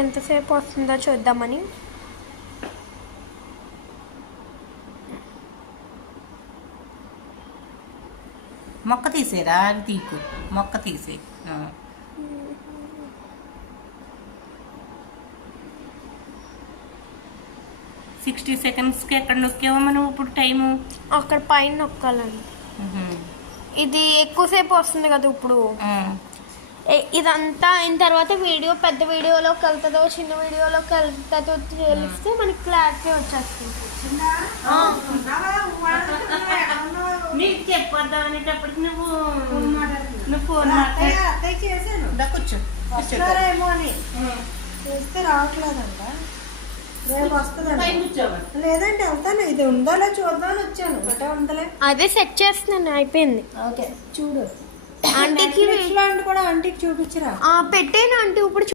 ఎంతసేపు వస్తుందో చూద్దామని. మొక్క తీసేరా, తీకు మొక్క తీసే. 60 సెకండ్స్కి ఎక్కడ నొక్కావా మనం ఇప్పుడు టైము? అక్కడ పైన నొక్కాలండి. ఇది ఎక్కువసేపు వస్తుంది కదా ఇప్పుడు. ఇదంతా అయిన తర్వాత వీడియో పెద్ద వీడియోలోకి వెళ్తుందో చిన్న వీడియోలోకి వెళ్తుందో తెలిస్తే మనకి క్లారిటీ వచ్చేస్తుంది. నీకు చెప్పొద్దాం అనేటప్పటికి నువ్వు ఫోన్ కూర్చో వస్తారేమో అని చేస్తే రావట్లేదంట. రేపు వస్తుందండి. లేదంటే వెళ్తాను, ఇది ఉందో చూద్దామని వచ్చాను. అంటే ఉందలే, అదే సెట్ చేస్తున్నాను, అయిపోయింది. ఓకే చూడు. ఆంటీకి కూడా ఆంటీకి చూపించరా. పెట్టాను ఆంటీ ఇప్పుడు.